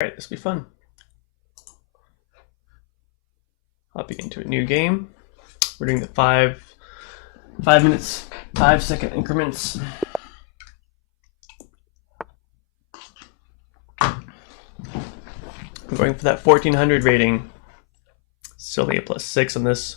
Alright, this will be fun. Hopping into a new game. We're doing the 5 minutes, 5-second increments. I'm going for that 1400 rating. Still need a +6 on this.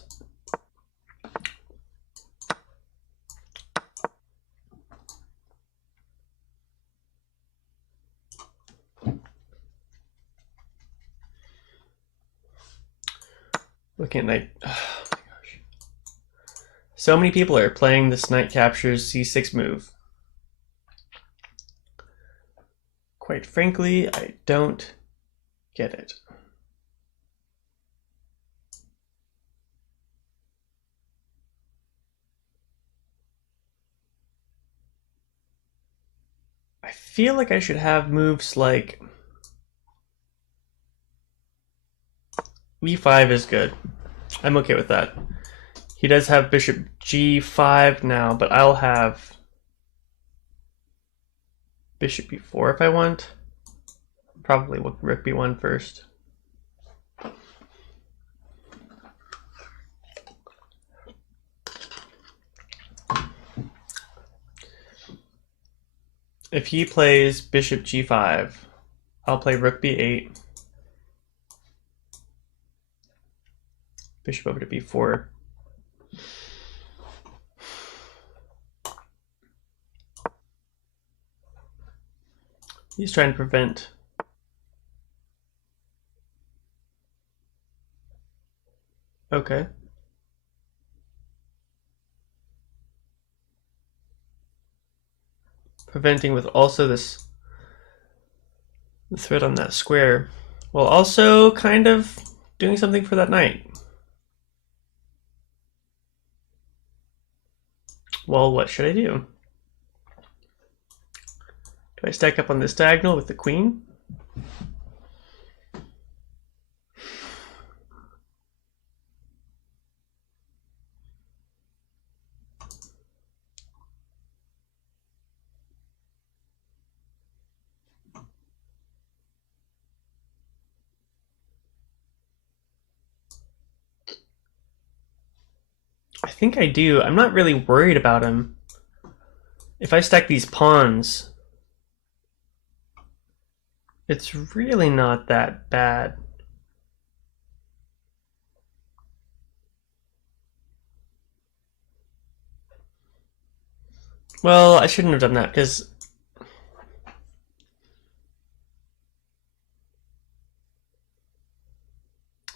Looking at night. Oh my gosh. So many people are playing this knight captures c6 move. Quite frankly, I don't get it. I feel like I should have moves like e5 is good. I'm okay with that. He does have bishop g5 now, but I'll have bishop b4 if I want. Probably rook b1 first. If he plays bishop g5, I'll play rook b8. Bishop over to b4. He's trying to prevent. Okay. Preventing with also this threat on that square, while also kind of doing something for that knight. Well, what should I do? Do I stack up on this diagonal with the queen? I think I do. I'm not really worried about him. If I stack these pawns, it's really not that bad. Well, I shouldn't have done that because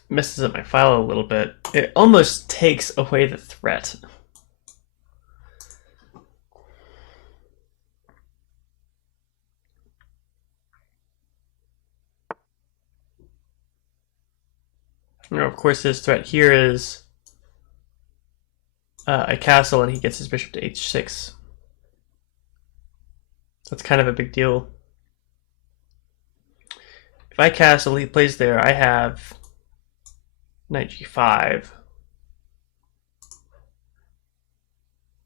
messes up my file a little bit. It almost takes away the threat. You know, of course, his threat here is a castle, and he gets his bishop to h6. That's kind of a big deal. If I castle, he plays there. I have knight g5.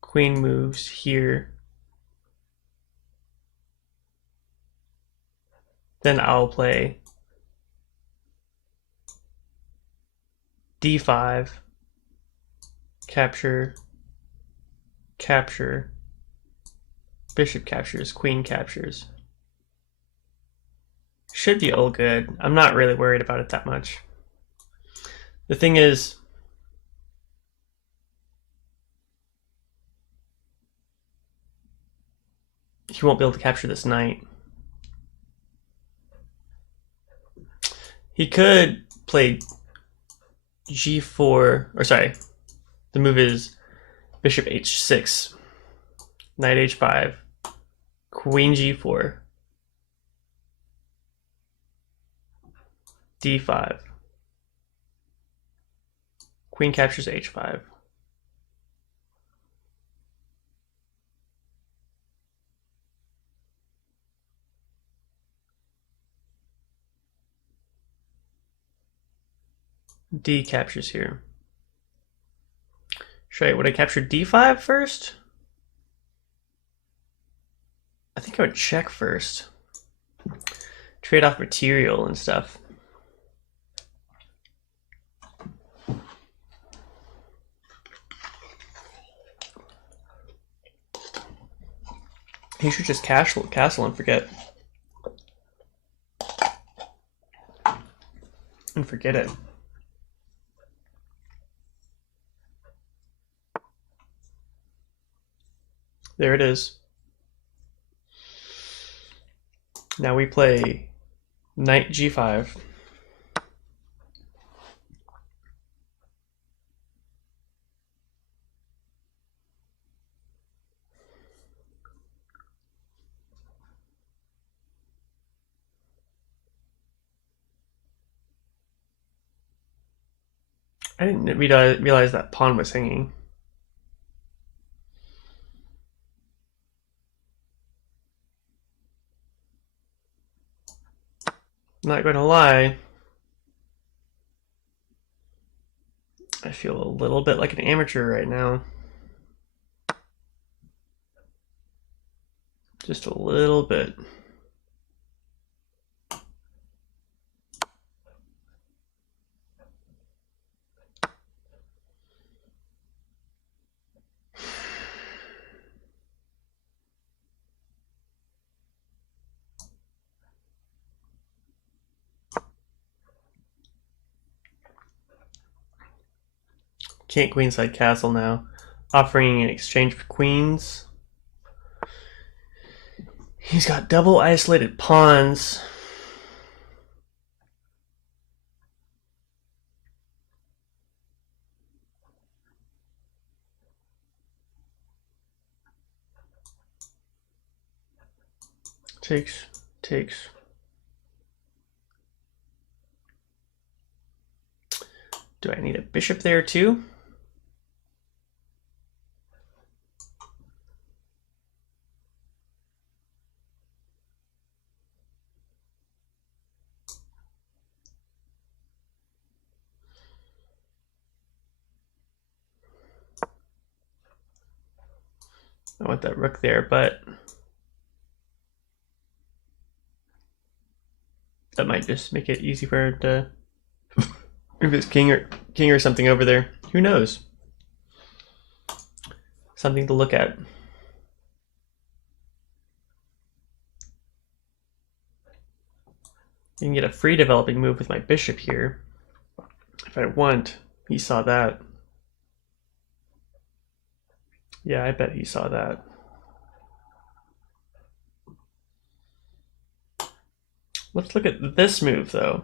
Queen moves here. Then I'll play d5, capture, capture, bishop captures, queen captures. Should be all good. I'm not really worried about it that much. The thing is, he won't be able to capture this knight. He could play g4, or sorry, the move is bishop h6, knight h5, queen g4, d5, queen captures h5. D captures here. Would I capture d5 first? I think I would check first. trade off material and stuff. He should just castle and forget. And forget it. There it is. Now we play knight g5. I didn't realize that pawn was hanging. Not going to lie, I feel a little bit like an amateur right now. Just a little bit. Can't queenside castle now. Offering in exchange for queens. He's got double isolated pawns. Takes. Do I need a bishop there too? I want that rook there, but that might just make it easy for it to move his king or something over there. Who knows? Something to look at. You can get a free developing move with my bishop here. If I want, he saw that. Yeah, I bet he saw that. Let's look at this move, though.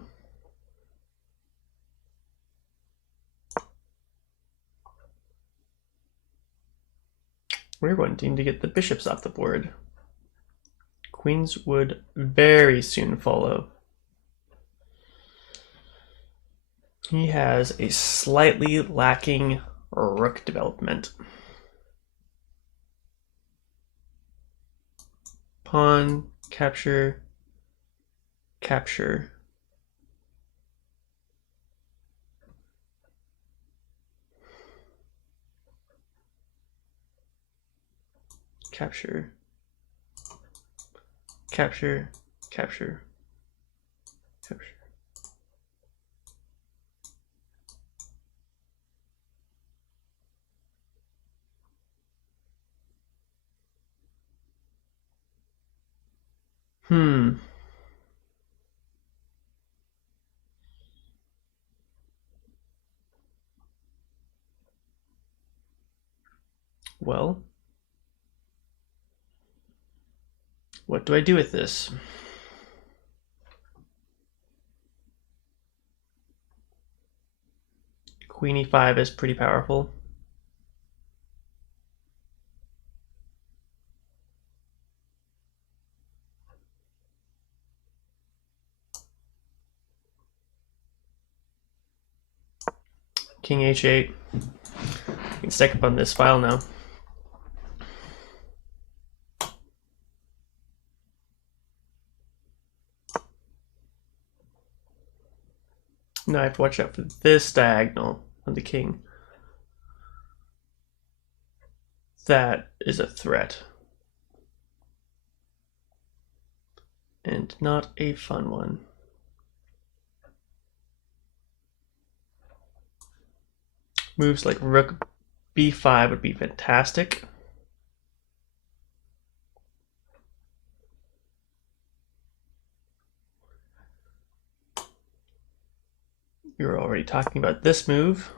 We're wanting to get the bishops off the board. Queens would very soon follow. He has a slightly lacking rook development. Pawn, capture, capture. Capture, capture, capture, capture. Well, what do I do with this? Queen e5 is pretty powerful. King h8. You can stack up on this file now. Now I have to watch out for this diagonal on the king. That is a threat. and not a fun one. Moves like rook b5 would be fantastic. We were already talking about this move.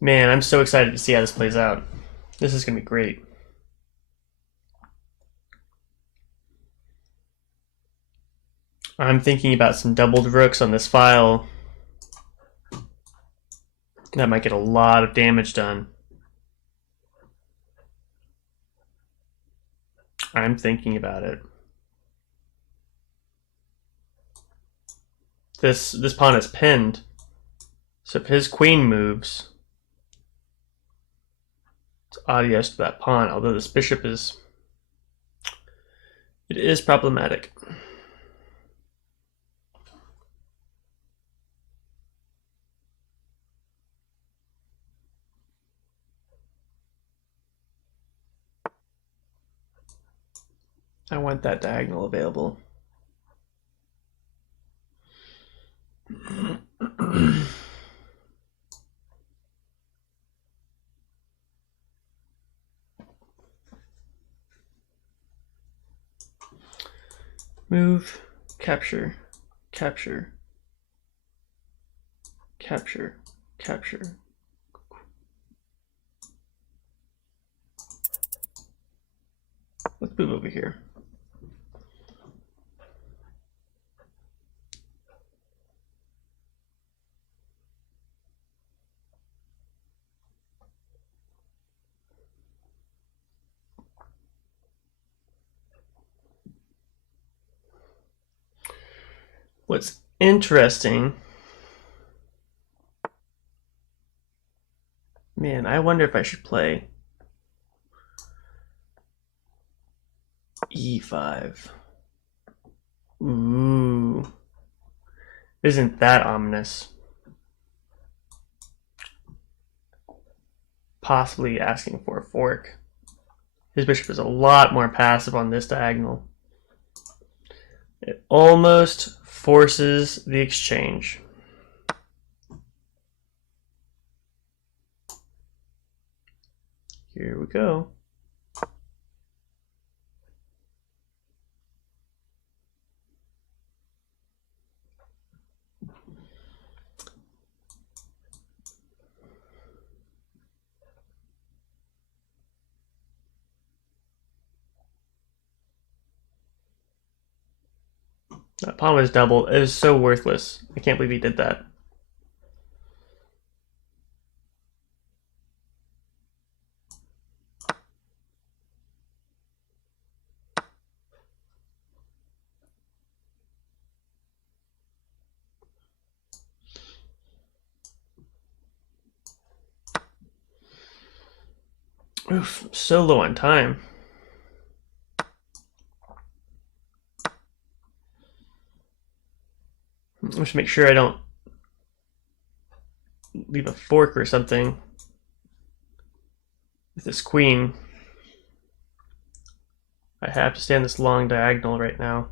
Man, I'm so excited to see how this plays out. This is going to be great. I'm thinking about some doubled rooks on this file. That might get a lot of damage done. I'm thinking about it. This pawn is pinned. So if his queen moves, it's adios to that pawn, although this bishop is... It is problematic. I want that diagonal available. Move, capture, capture, capture, capture. Let's move over here. What's interesting, man, I wonder if I should play e5. Ooh, isn't that ominous? Possibly asking for a fork. His bishop is a lot more passive on this diagonal. It almost forces the exchange. Here we go. That pawn was doubled. It was so worthless. I can't believe he did that. Oof, so low on time. I should make sure I don't leave a fork or something with this queen. I have to stand this long diagonal right now.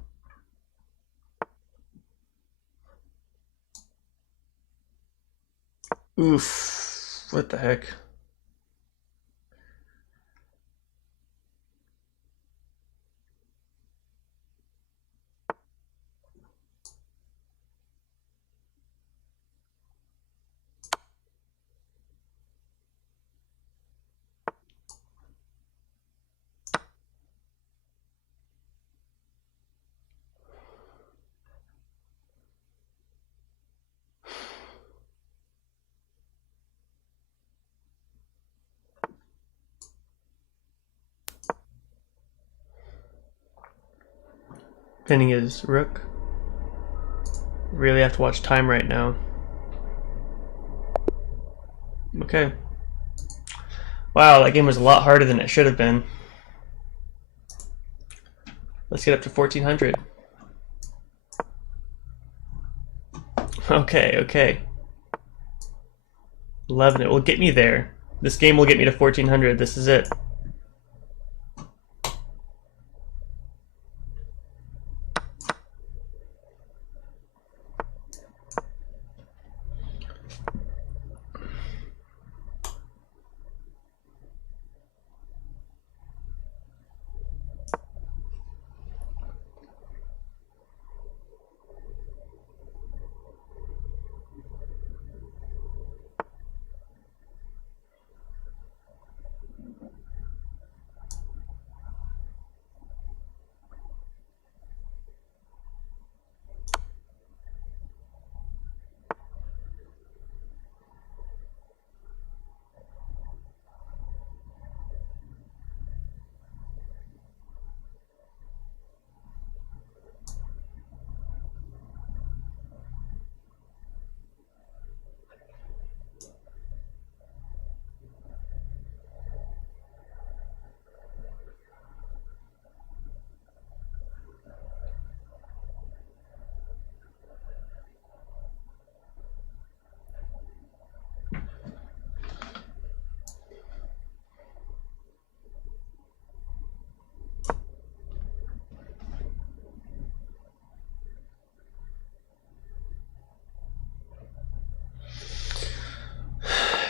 Oof, what the heck? Pinning his rook. Really have to watch time right now. Okay. Wow, that game was a lot harder than it should have been. Let's get up to 1400. Okay, okay. 11, it will get me there. This game will get me to 1400. This is it.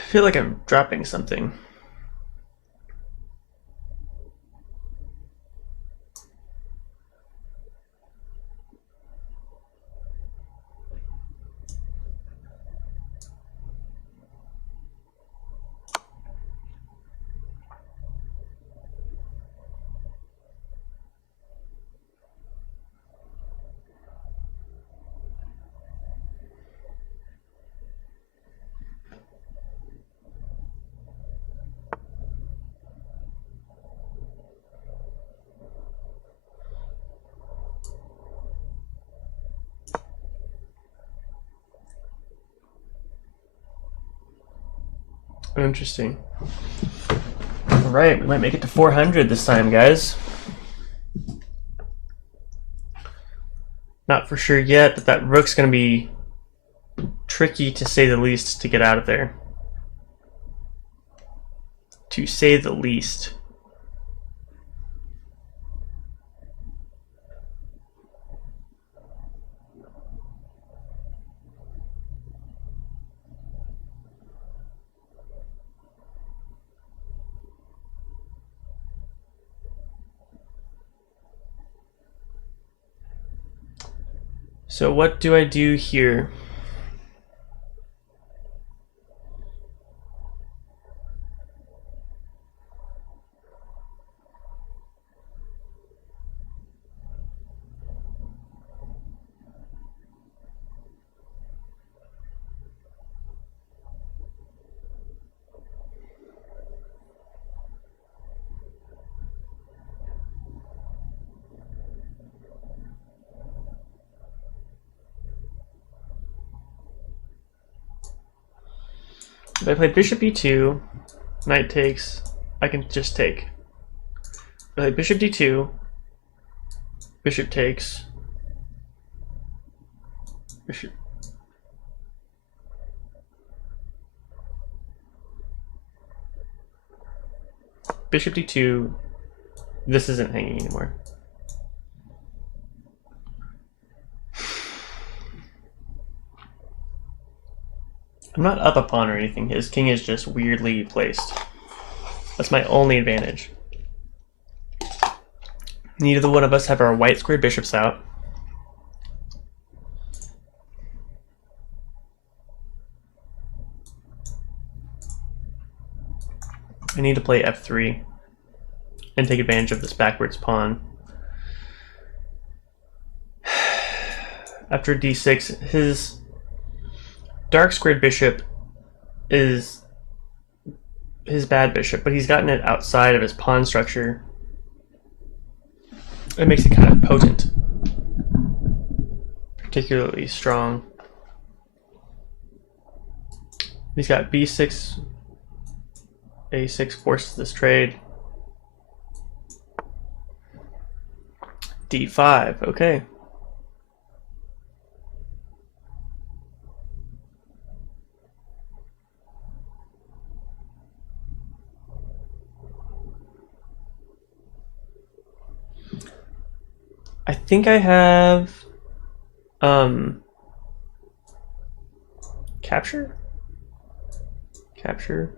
I feel like I'm dropping something. Interesting. Alright, we might make it to 400 this time, guys. Not for sure yet, but that rook's going to be tricky to say the least to get out of there. To say the least. So what do I do here? If I play bishop e2, knight takes, I can just take. If I play bishop d2, bishop takes, bishop. Bishop d2, this isn't hanging anymore. I'm not up a pawn or anything. His king is just weirdly placed. That's my only advantage. Neither one of us have our white square bishops out. I need to play f3 and take advantage of this backwards pawn. After d6, his dark squared bishop is his bad bishop, but he's gotten it outside of his pawn structure. It makes it kind of potent, particularly strong. He's got b6, a6 forces this trade. D5, okay. I think I have capture? Capture.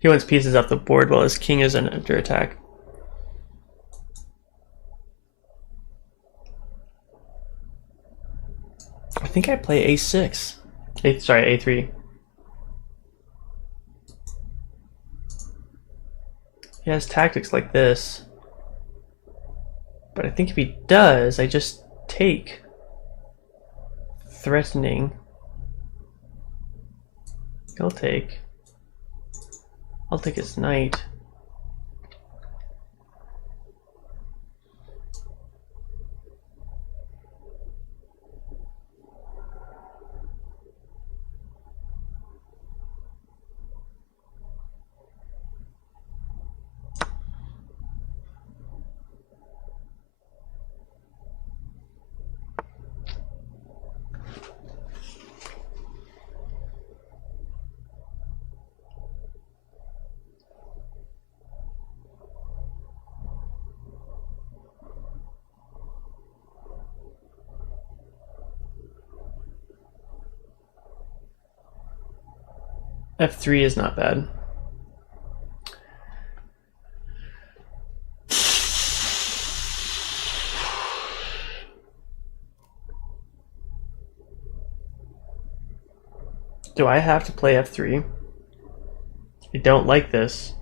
He wants pieces off the board while his king is under attack. I think I play a6. Sorry, a3. He has tactics like this. But I think if he does, I just take. Threatening. He'll take. I'll take his knight. F3 is not bad. Do I have to play F3? I don't like this.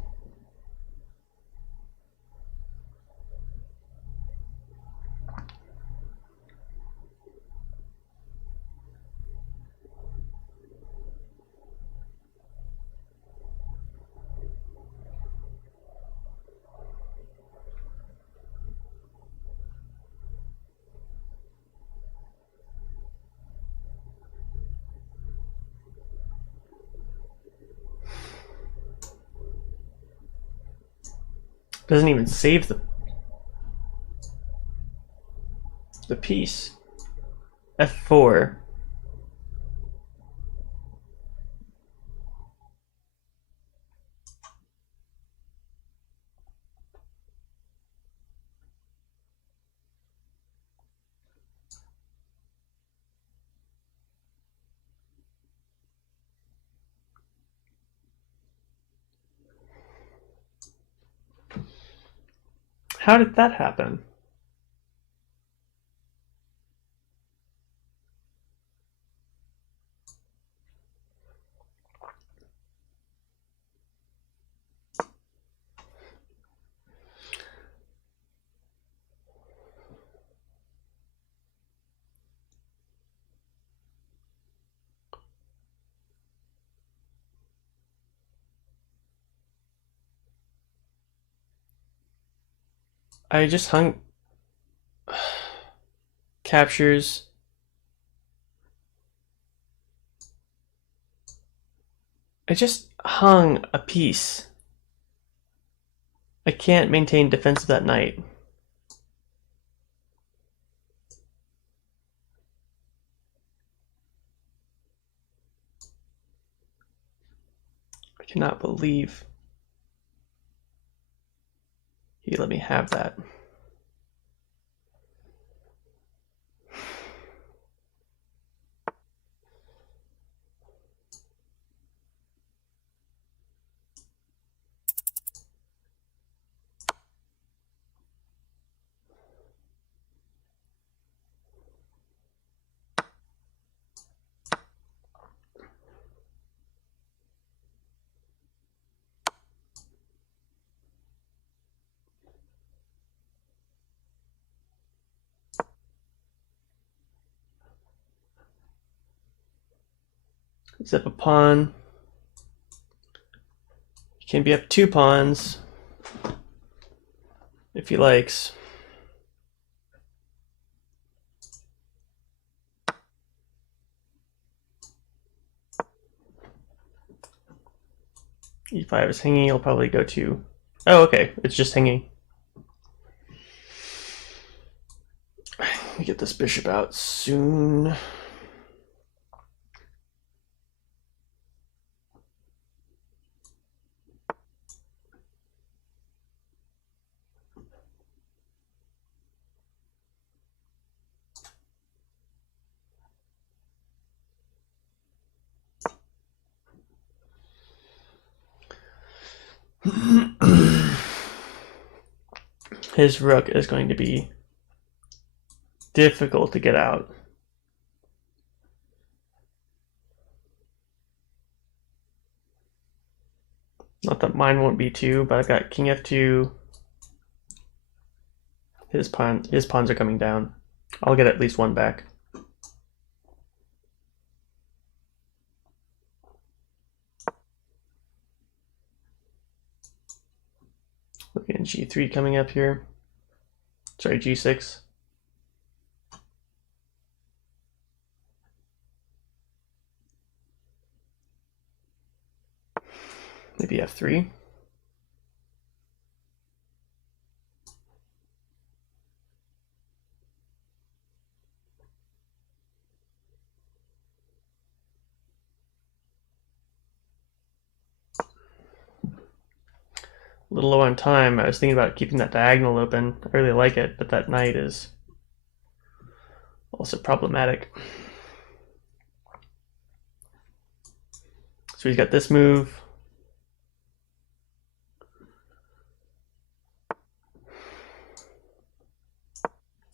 Doesn't even save the piece. F4. How did that happen? I just hung captures. I just hung a piece. I can't maintain defense of that knight. I cannot believe he let me have that. Zip a pawn. He can be up 2 pawns if he likes. E5 is hanging, he'll probably go to Oh, okay. It's just hanging. Let me get this bishop out soon. His rook is going to be difficult to get out. Not that mine won't be too, but I've got king f2. His pawns are coming down. I'll get at least one back. Looking at g3 coming up here. Sorry, g6. Maybe f3. A little low on time. I was thinking about keeping that diagonal open. I really like it, but that knight is also problematic. So he's got this move.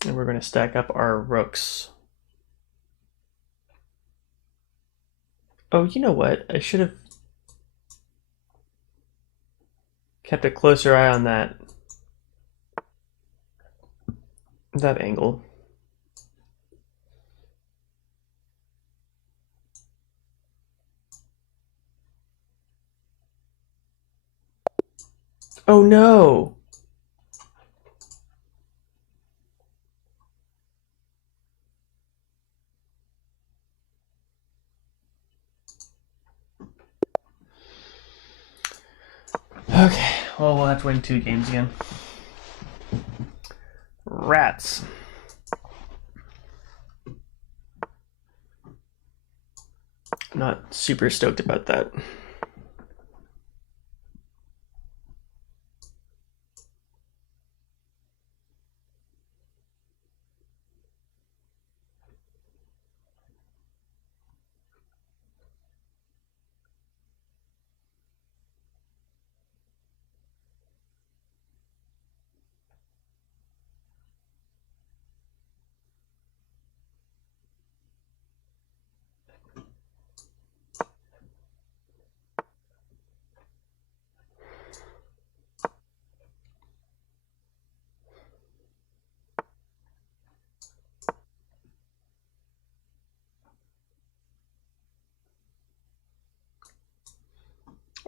And we're going to stack up our rooks. Oh, you know what? I should have kept a closer eye on that angle. Oh no! Okay, well, we'll have to win 2 games again. Rats. Not super stoked about that.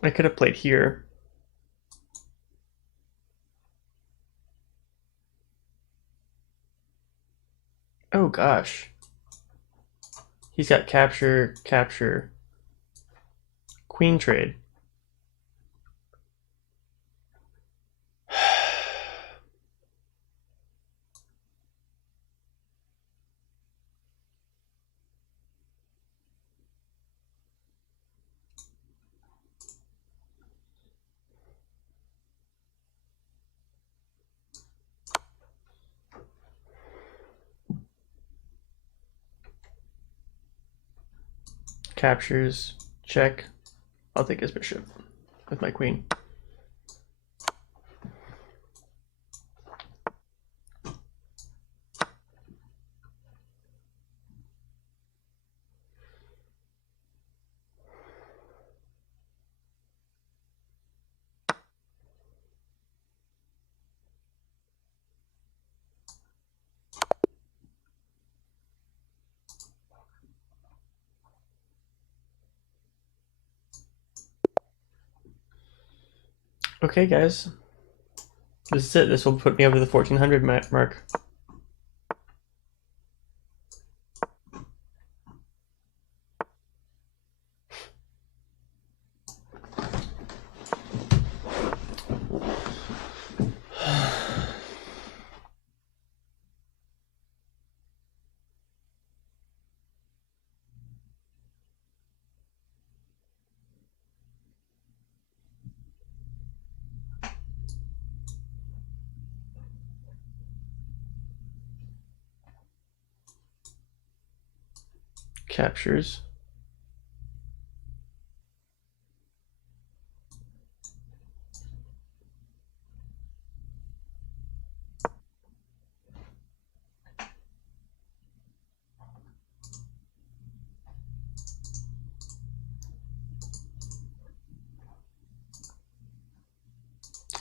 I could have played here. Oh gosh. He's got capture, capture, queen trade. Captures, check. I'll take his bishop with my queen. Okay, guys. This is it. This will put me over the 1400 mark. captures.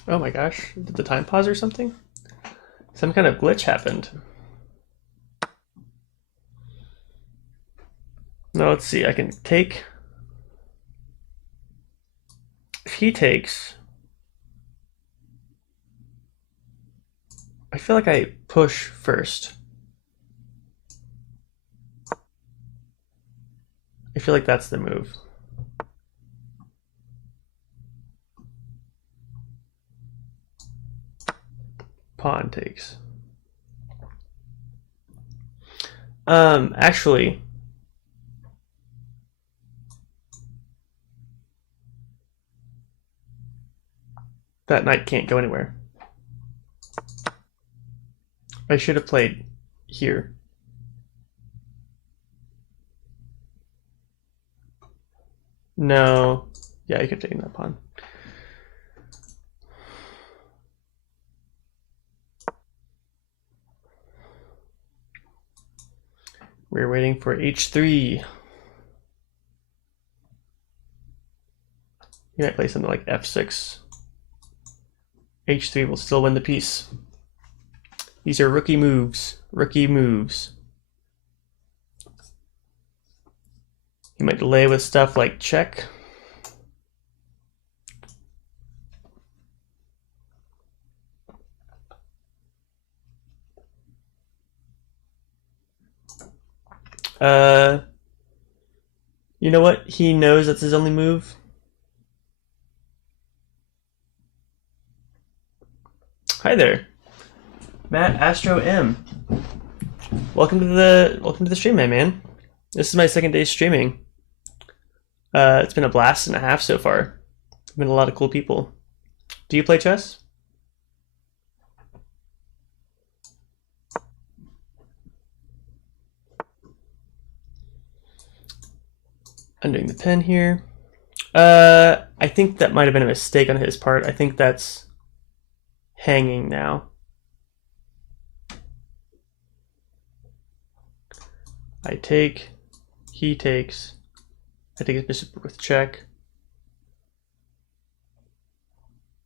Oh my gosh, did the time pause or something? Some kind of glitch happened. Now let's see, I can take... If he takes... I feel like I push first. I feel like that's the move. Pawn takes. Actually, that knight can't go anywhere. I should have played here. No. Yeah, you could have taken that pawn. We're waiting for h3. You might play something like f6. h3 will still win the piece. These are rookie moves. Rookie moves. You might delay with stuff like check. You know what? He knows that's his only move. Hi there, Matt Astro M. Welcome to the stream, my man. This is my second day streaming. It's been a blast and a half so far. Been a lot of cool people. Do you play chess? Undoing the pen here. I think that might have been a mistake on his part. I think that's hanging now. I take, he takes, I take his bishop with check,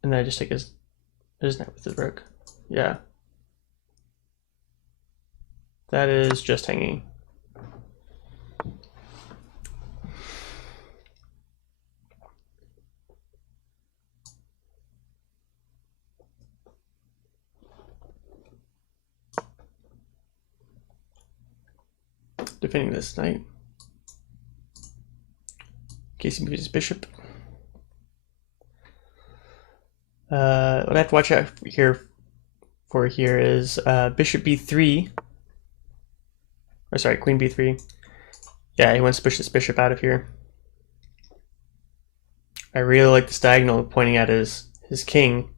and then I just take his knight with his rook. Yeah. That is just hanging. Defending this knight. In case he moves his bishop. What I have to watch out here is bishop b3. Or sorry, queen b3. Yeah, he wants to push this bishop out of here. I really like this diagonal pointing at his king.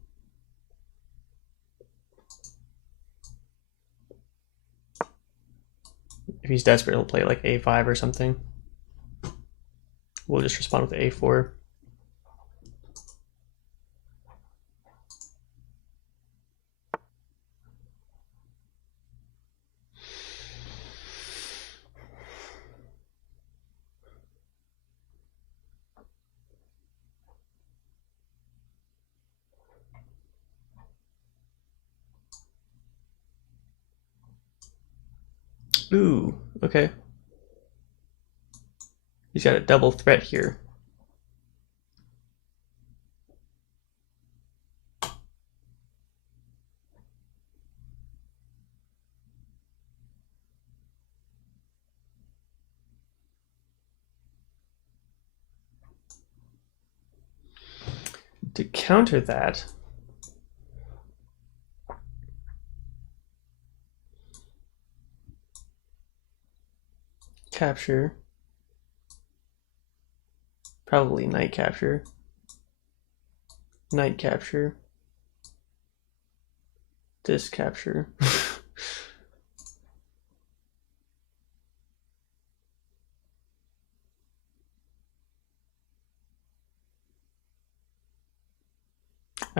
If he's desperate, he'll play like a5 or something. We'll just respond with a4. Ooh, okay. He's got a double threat here. To counter that, capture, probably knight capture, this capture.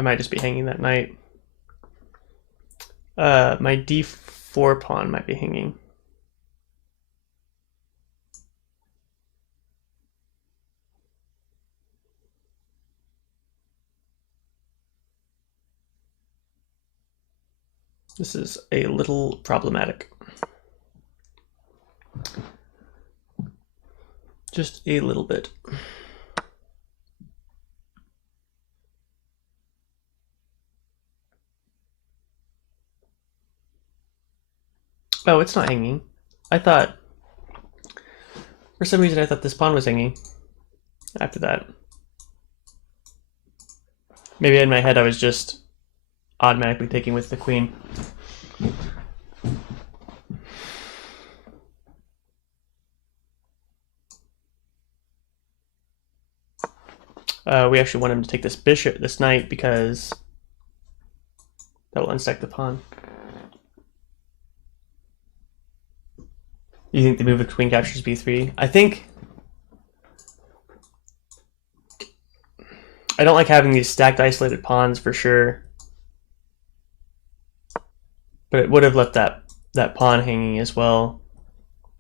might just be hanging that knight. My d4 pawn might be hanging. This is a little problematic. Just a little bit. Oh, it's not hanging. I thought, for some reason I thought this pawn was hanging after that. Maybe in my head I was just automatically taking with the queen. We actually want him to take this bishop, this knight, because that will unstack the pawn. You think the move of queen captures b3? I don't like having these stacked isolated pawns for sure. But it would have left that pawn hanging as well.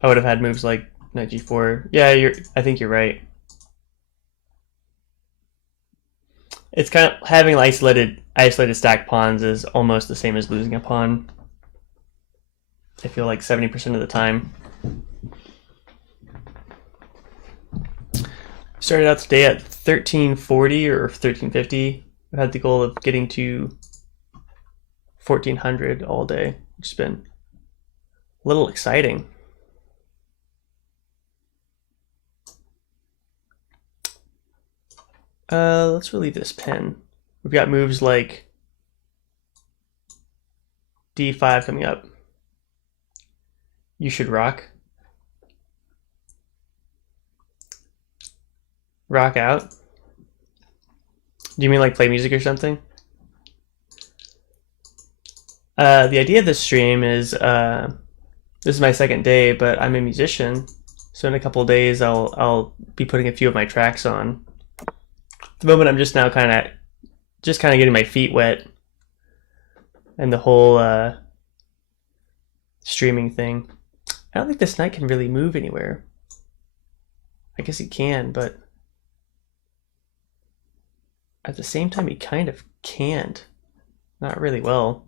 I would have had moves like knight g4. Yeah, I think you're right. It's kind of having isolated stacked pawns is almost the same as losing a pawn. I feel like 70% of the time. Started out today at 1340 or 1350. I had the goal of getting to 1400 all day, which has been a little exciting. Let's relieve this pin. We've got moves like d5 coming up. You should rock. Rock out? Do you mean like play music or something? The idea of this stream is, this is my second day, but I'm a musician, so in a couple of days I'll be putting a few of my tracks on. At the moment I'm just now kind of getting my feet wet, and the whole streaming thing. I don't think this knight can really move anywhere. I guess he can, but at the same time he kind of can't. Not really well.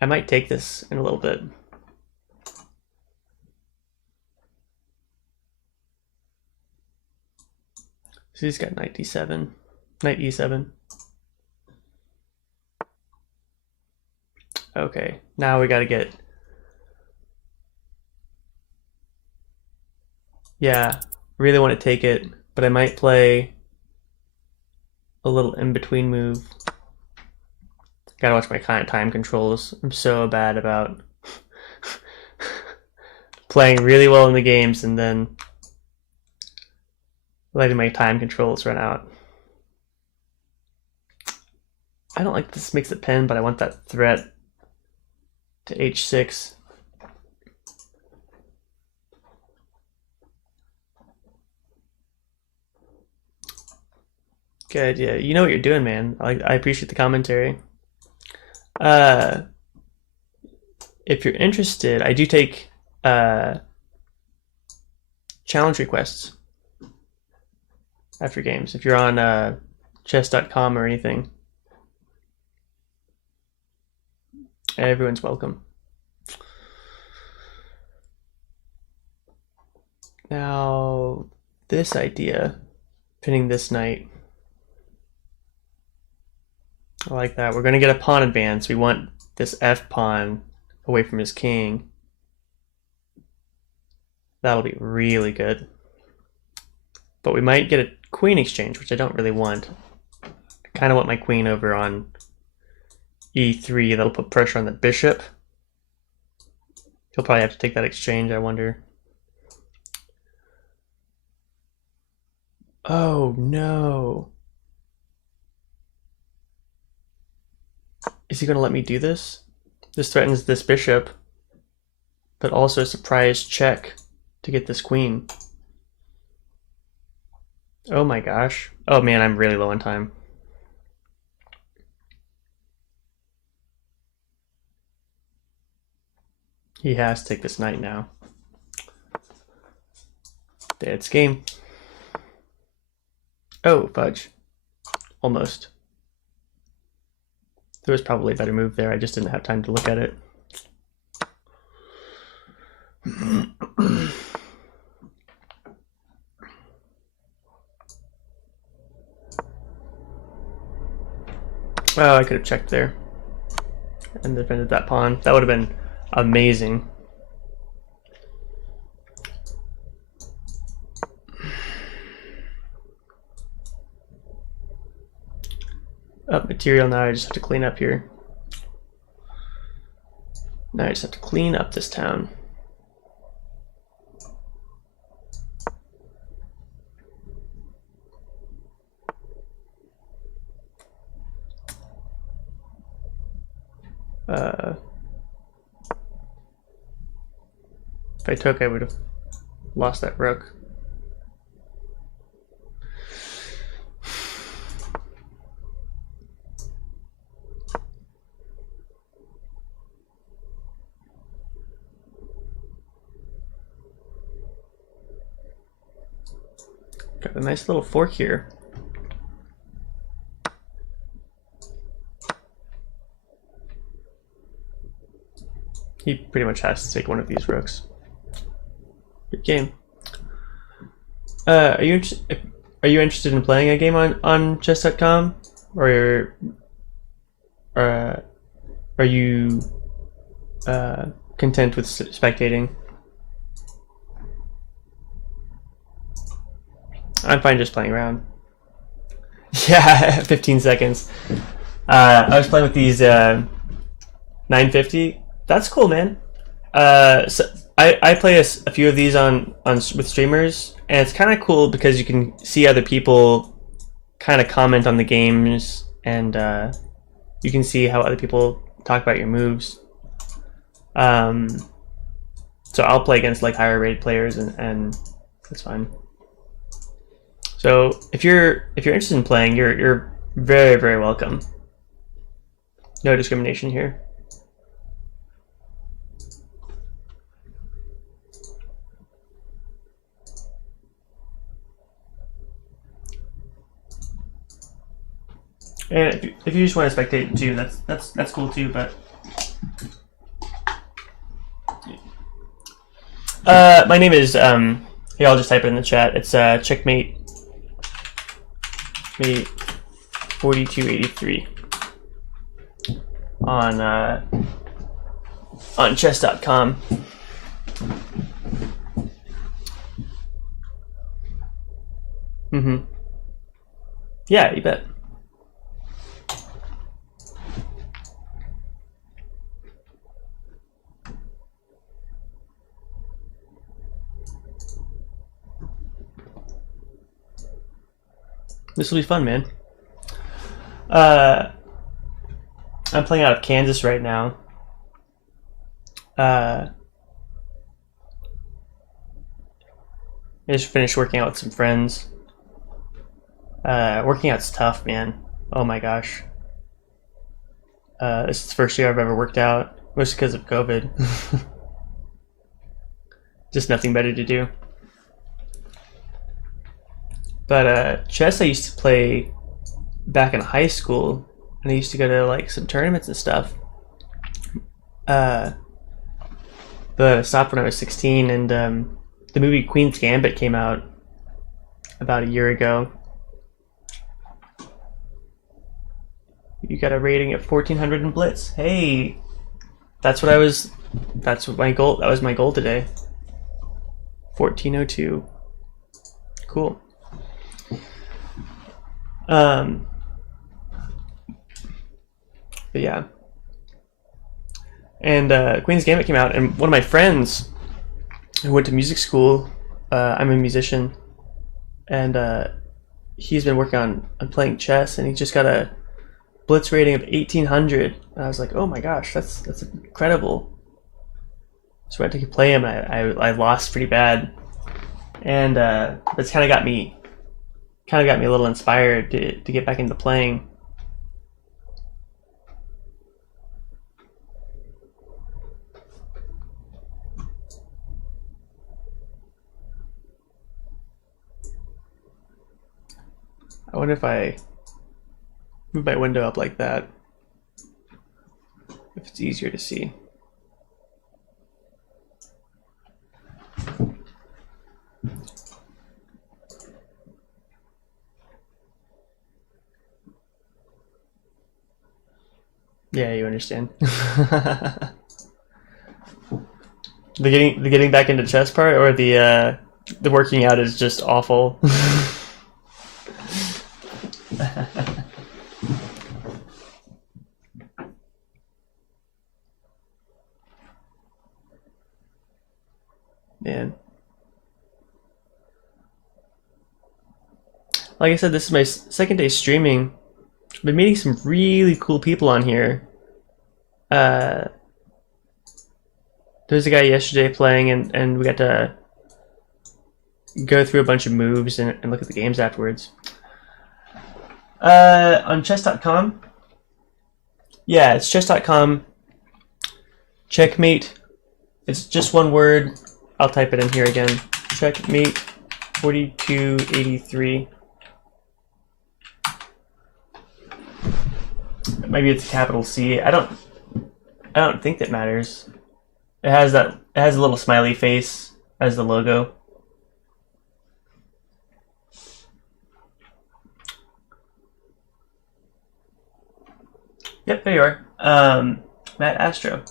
I might take this in a little bit. So he's got knight d7, knight e7. Okay, now we gotta get... Yeah, really want to take it, but I might play a little in-between move. Gotta watch my time controls. I'm so bad about playing really well in the games and then letting my time controls run out. I don't like this makes it pin, but I want that threat to h6. Good, yeah. You know what you're doing, man. I appreciate the commentary. If you're interested, I do take challenge requests after games. If you're on chess.com or anything, everyone's welcome. Now, this idea, pinning this knight. I like that. We're going to get a pawn advance. We want this f pawn away from his king. That'll be really good. But we might get a queen exchange, which I don't really want. I kind of want my queen over on e3. That'll put pressure on the bishop. He'll probably have to take that exchange, I wonder. Oh, no. Is he going to let me do this? This threatens this bishop, but also a surprise check to get this queen. Oh my gosh. Oh man, I'm really low on time. He has to take this knight now. It's game. Oh, fudge. Almost. There was probably a better move there. I just didn't have time to look at it. Oh, I could have checked there and defended that pawn. That would have been amazing. Up material now. I just have to clean up here. Now I just have to clean up this town. If I took, I would have lost that rook. Got a nice little fork here. He pretty much has to take one of these rooks. Good game. Are you interested in playing a game on chess.com, or are you content with spectating? I'm fine just playing around. Yeah, 15 seconds. I was playing with these 950. That's cool, man. So I play a few of these on with streamers, and it's kind of cool because you can see other people kind of comment on the games, and you can see how other people talk about your moves. So I'll play against like higher rated players, and that's fine. So if you're interested in playing, you're very, very welcome. No discrimination here. And if you just want to spectate too, that's cool too. But my name is here. I'll just type it in the chat. It's checkmate 4283 on chess.com. Yeah, you bet. This will be fun, man. I'm playing out of Kansas right now. I just finished working out with some friends. Working out's tough, man. Oh my gosh. This is the first year I've ever worked out, mostly because of COVID. Just nothing better to do. But chess I used to play back in high school, and I used to go to like some tournaments and stuff. But I stopped when I was 16, and the movie Queen's Gambit came out about a year ago. You got a rating of 1400 in Blitz. Hey, that's what my goal. That was my goal today. 1402. Cool. But yeah, and Queen's Gambit came out, and one of my friends who went to music school, I'm a musician, and he's been working on playing chess, and he just got a Blitz rating of 1800. And I was like, oh my gosh, that's incredible. So I had to play him, and I lost pretty bad, and that's kind of got me a little inspired to get back into playing. I wonder if I move my window up like that, if it's easier to see. Yeah, you understand. The getting back into chess part, or the working out is just awful. Man. Like I said, this is my second day streaming. I've been meeting some really cool people on here. There was a guy yesterday playing, and we got to go through a bunch of moves and look at the games afterwards. On chess.com? Yeah, it's chess.com. Checkmate. It's just one word. I'll type it in here again. Checkmate 4283. Maybe it's a capital C. I don't think that matters. It has a little smiley face as the logo. Yep, there you are. Matt Astro.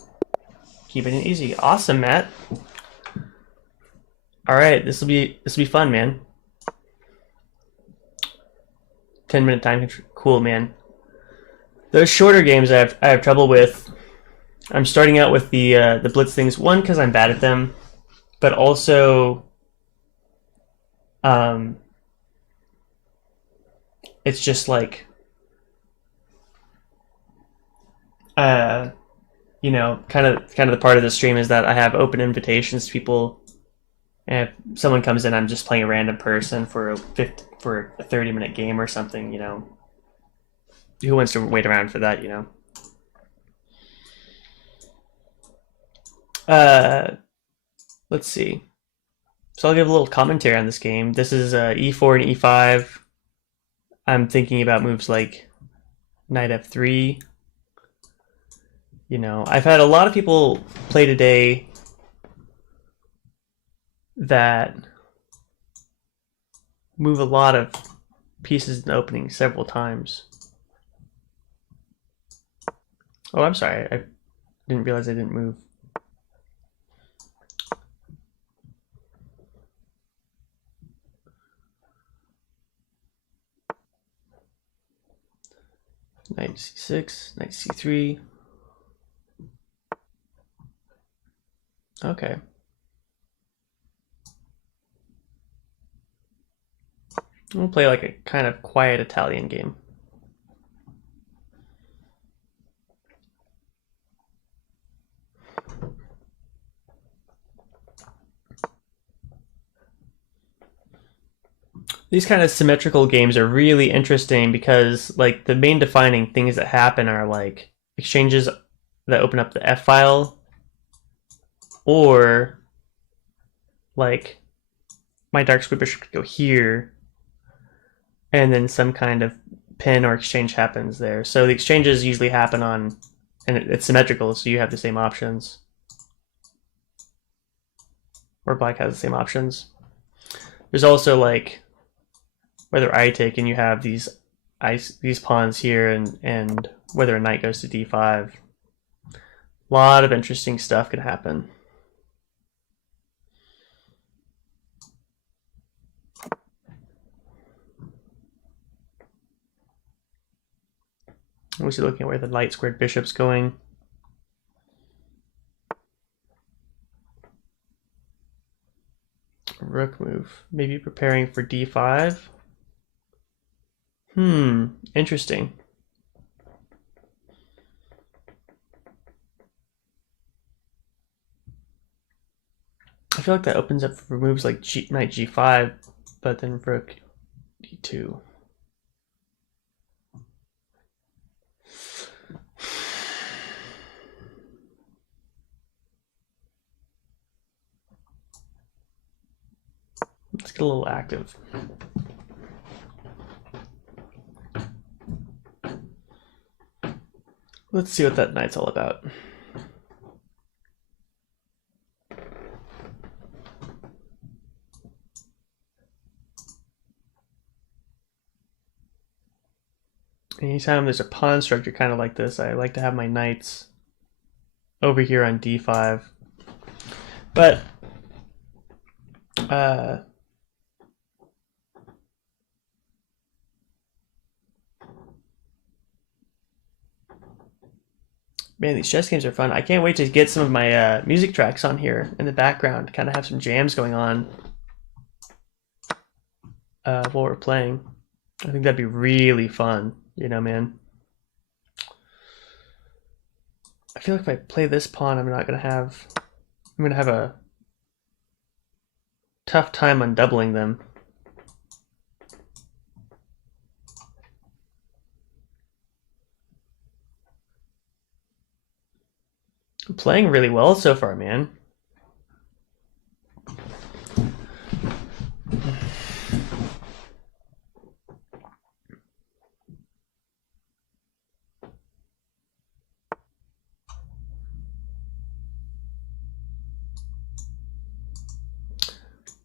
Keeping it easy. Awesome, Matt. All right, this will be fun, man. 10-minute time control. Cool, man. Those shorter games I have trouble with. I'm starting out with the blitz things. One, because I'm bad at them, but also, it's just like, you know, kind of the part of the stream is that I have open invitations to people, and if someone comes in, I'm just playing a random person for a 30-minute game or something. You know, who wants to wait around for that? You know. Let's see. So I'll give a little commentary on this game. This is e4 and e5. I'm thinking about moves like knight f3. You know, I've had a lot of people play today that move a lot of pieces in the opening several times. Oh, I'm sorry. I didn't realize I didn't move. Knight c6, knight c3. Okay. We'll play like a kind of quiet Italian game. These kind of symmetrical games are really interesting because like the main defining things that happen are like exchanges that open up the F file, or like my dark square bishop could go here, and then some kind of pin or exchange happens there. So the exchanges usually happen on, and it's symmetrical, so you have the same options. Or black has the same options. There's also like whether I take and you have these pawns here, and whether a knight goes to d5. A lot of interesting stuff can happen. We're looking at where the light squared bishop's going. Rook move. Maybe preparing for d5. Interesting. I feel like that opens up for moves like knight g5, but then rook d2. Let's get a little active. Let's see what that knight's all about. Anytime there's a pawn structure kind of like this, I like to have my knights over here on d5. But man, these chess games are fun. I can't wait to get some of my music tracks on here in the background, kind of have some jams going on while we're playing. I think that'd be really fun, you know, man. I feel like if I play this pawn, I'm gonna have a tough time undoubling them. I'm playing really well so far, man.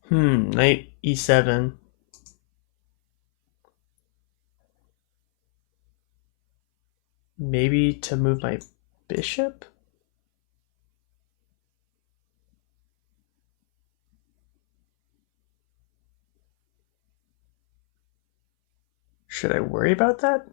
Knight e7. Maybe to move my bishop? Should I worry about that?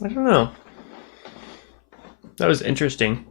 I don't know. That was interesting.